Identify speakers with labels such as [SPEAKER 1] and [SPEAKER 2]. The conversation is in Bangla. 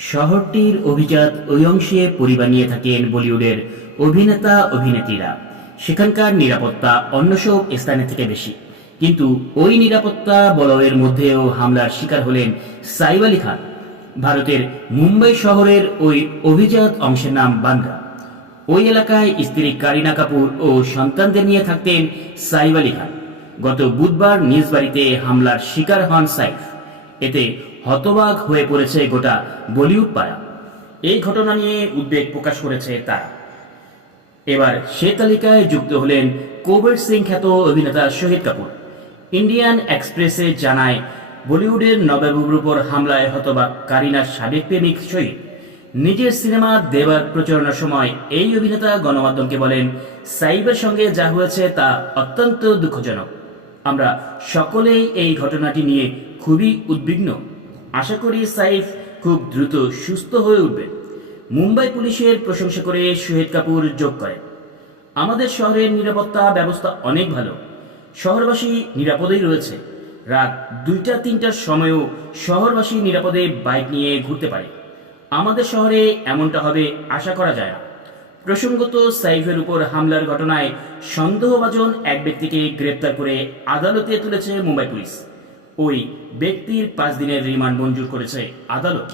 [SPEAKER 1] শহরটির অভিজাত ওই অংশে পরিবার থাকেন বলিউডের অভিনেতা, অভিনেত্রীরা। সেখানকার নিরাপত্তা অন্য সব স্থানের থেকে বেশি। কিন্তু ওই নিরাপত্তা বলয়ের মধ্যেও হামলার শিকার হলেন সাইফ আলী খান, ভারতের মুম্বাই শহরের ওই অভিজাত অংশের নাম বান্দ্রা। ওই এলাকায় স্ত্রী কারিনা কাপুর ও সন্তানদের নিয়ে থাকতেন সাইব আলী খান। গত বুধবার নিজ বাড়িতে হামলার শিকার হন সাইফ। এতে হতবাক হয়ে পড়েছে গোটা বলিউড পাড়া। এই ঘটনা নিয়ে উদ্বেগ প্রকাশ করেছে তারা। এবার সে তালিকায় যুক্ত হলেন কোভিড সিং খ্যাত অভিনেতা শহীদ কাপুর। ইন্ডিয়ান এক্সপ্রেসে জানায়, বলিউডের নবাবুর উপর হামলায় হতবাক কারিনার সাবেক প্রেমিক শহীদ। নিজের সিনেমা দেবার প্রচারণার সময় এই অভিনেতা গণমাধ্যমকে বলেন, সাইবের সঙ্গে যা হয়েছে তা অত্যন্ত দুঃখজনক। আমরা সকলেই এই ঘটনাটি নিয়ে খুবই উদ্বিগ্ন। আশা করি সাইফ খুব দ্রুত সুস্থ হয়ে উঠবেন। মুম্বাই পুলিশের প্রশংসা করে শহীদ কাপুর যোগ করেন। আমাদের শহরের নিরাপত্তা ব্যবস্থা অনেক ভালো। শহরবাসী নিরাপদেই রয়েছে। রাত দুইটা, তিনটার সময়ও শহরবাসী নিরাপদে বাইক নিয়ে ঘুরতে পারে। আমাদের শহরে এমনটা হবে আশা করা যায় না। প্রসঙ্গত, সাইফের উপর হামলার ঘটনায় সন্দেহভাজন এক ব্যক্তিকে গ্রেপ্তার করে আদালতে তুলেছে মুম্বাই পুলিশ। ওই ব্যক্তির পাঁচ দিনের রিমান্ড মঞ্জুর করেছে আদালত।